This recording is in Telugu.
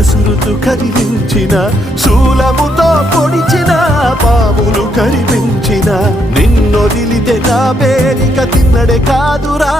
కసురుతూ కదిలించిన, శూలముతో పొడిచిన, పాములు కరిపించిన, నిన్నొదిలితే నా పేరిక తిన్నడే కాదురా.